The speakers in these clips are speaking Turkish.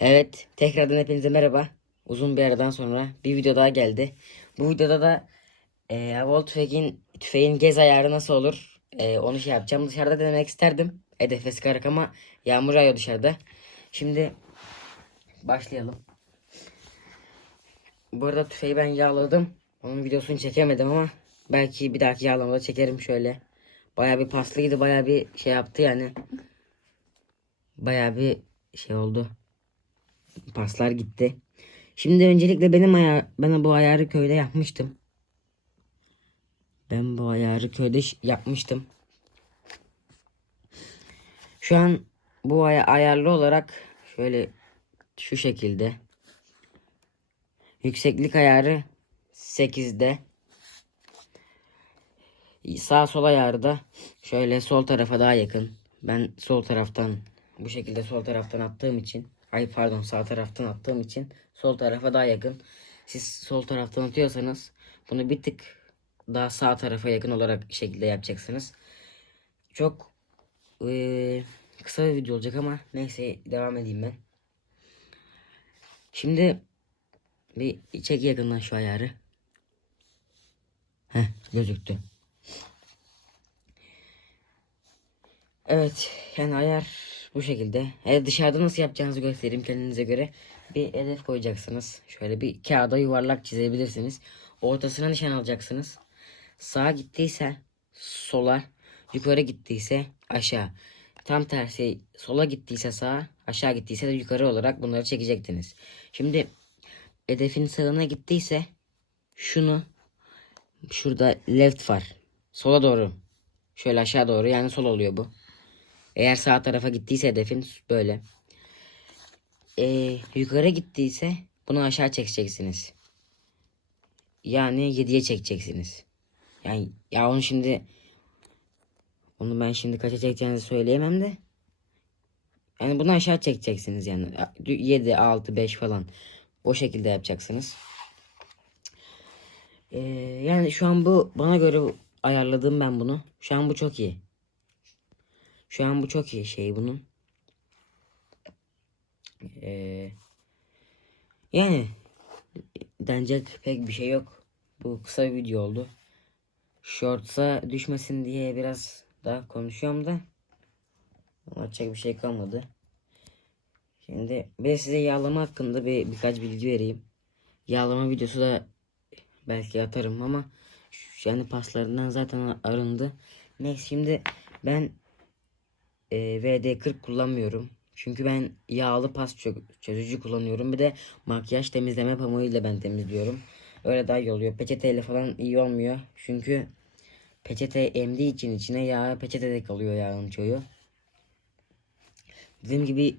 Evet, tekrardan hepinize merhaba. Uzun bir aradan sonra bir video daha geldi. Bu videoda da e, Avol tüfeğin, tüfeğin gez ayarı nasıl olur e, onu şey yapacağım. Dışarıda denemek isterdim. Hedefe sıkarak ama yağmur yağıyor dışarıda. Şimdi başlayalım. Bu arada tüfeği ben yağladım. Onun videosunu çekemedim ama belki bir dahaki yağlamada çekerim şöyle. Baya bir paslıydı, baya bir şey yaptı yani. Baya bir şey oldu. Paslar gitti. Şimdi öncelikle benim aya ben bu ayarı köyde yapmıştım. Ben bu ayarı köyde yapmıştım. Şu an bu ay ayarlı olarak şöyle şu şekilde. Yükseklik ayarı 8'de. Sağ sol ayarı da şöyle sol tarafa daha yakın. Ben sol taraftan bu şekilde sol taraftan attığım için ay pardon sağ taraftan attığım için sol tarafa daha yakın. Siz sol taraftan atıyorsanız bunu bir tık daha sağ tarafa yakın olarak şekilde yapacaksınız. Çok eee, kısa bir video olacak ama neyse devam edeyim ben. Şimdi bir çek yakından şu ayarı. Heh gözüktü. Evet yani ayar bu şekilde. Evet, dışarıda nasıl yapacağınızı göstereyim kendinize göre. Bir hedef koyacaksınız. Şöyle bir kağıda yuvarlak çizebilirsiniz. Ortasına nişan alacaksınız. Sağa gittiyse sola, yukarı gittiyse aşağı. Tam tersi sola gittiyse sağa, aşağı gittiyse de yukarı olarak bunları çekecektiniz. Şimdi hedefin sağına gittiyse şunu şurada left var. Sola doğru. Şöyle aşağı doğru yani sol oluyor bu. Eğer sağ tarafa gittiyse hedefin böyle. Ee, yukarı gittiyse bunu aşağı çekeceksiniz. Yani 7'ye çekeceksiniz. Yani ya onu şimdi onu ben şimdi kaça çekeceğinizi söyleyemem de. Yani bunu aşağı çekeceksiniz yani. 7, 6, 5 falan. O şekilde yapacaksınız. Ee, yani şu an bu bana göre ayarladım ben bunu. Şu an bu çok iyi. Şu an bu çok iyi şey bunun. Ee, yani denecek pek bir şey yok. Bu kısa bir video oldu. Shorts'a düşmesin diye biraz daha konuşuyorum da. Anlatacak bir şey kalmadı. Şimdi bir de size yağlama hakkında bir birkaç bilgi vereyim. Yağlama videosu da belki atarım ama yani paslarından zaten arındı. Neyse şimdi ben e, VD40 kullanmıyorum. Çünkü ben yağlı pas çö- çözücü kullanıyorum. Bir de makyaj temizleme pamuğuyla ben temizliyorum. Öyle daha iyi oluyor. Peçeteyle falan iyi olmuyor. Çünkü peçete emdiği için içine yağ peçetede kalıyor yağın çoğu. Dediğim gibi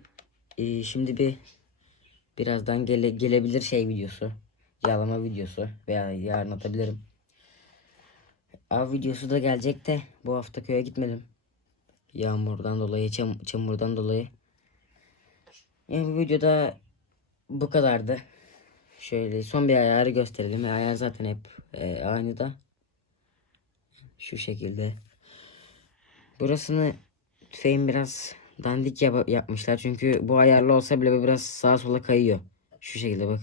e, şimdi bir birazdan gele, gelebilir şey videosu. Yağlama videosu veya yarın atabilirim. Av videosu da gelecek de bu hafta köye gitmedim. Yağmurdan dolayı, çam- çamurdan dolayı. Yani bu videoda bu kadardı. Şöyle son bir ayarı gösterelim. Ayar zaten hep e, aynı da. Şu şekilde. Burasını tüfeğin biraz dandik yap- yapmışlar. Çünkü bu ayarlı olsa bile biraz sağa sola kayıyor. Şu şekilde bak.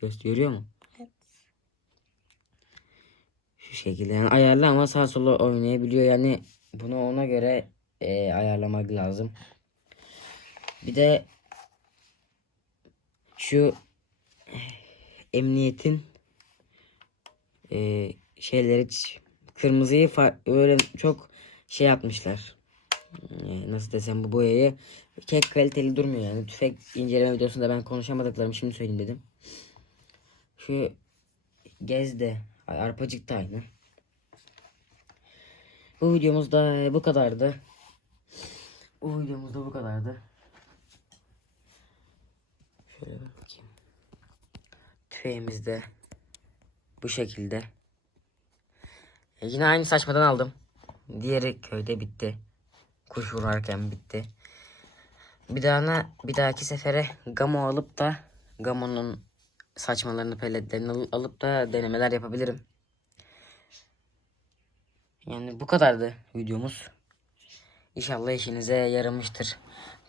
Gösteriyor mu? Şu şekilde yani ayarlı ama sağa sola oynayabiliyor. Yani bunu ona göre e, ayarlamak lazım. Bir de şu emniyetin e, şeyleri kırmızıyı öyle çok şey yapmışlar. E, nasıl desem bu boyayı kek kaliteli durmuyor yani. Tüfek inceleme videosunda ben konuşamadıklarımı şimdi söyleyeyim dedim. Şu gezde arpacık da aynı. Bu videomuz da bu kadardı. Bu videomuz da bu kadardı. Şöyle bakayım. Tüfeğimiz de bu şekilde. E, yine aynı saçmadan aldım. Diğeri köyde bitti. Kuş vurarken bitti. Bir daha bir dahaki sefere gamo alıp da gamonun saçmalarını pelletlerini al- alıp da denemeler yapabilirim. Yani bu kadardı videomuz. İnşallah işinize yaramıştır.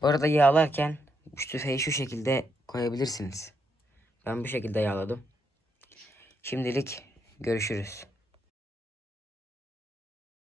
Bu arada yağlarken şu tüfeği şu şekilde koyabilirsiniz. Ben bu şekilde yağladım. Şimdilik görüşürüz.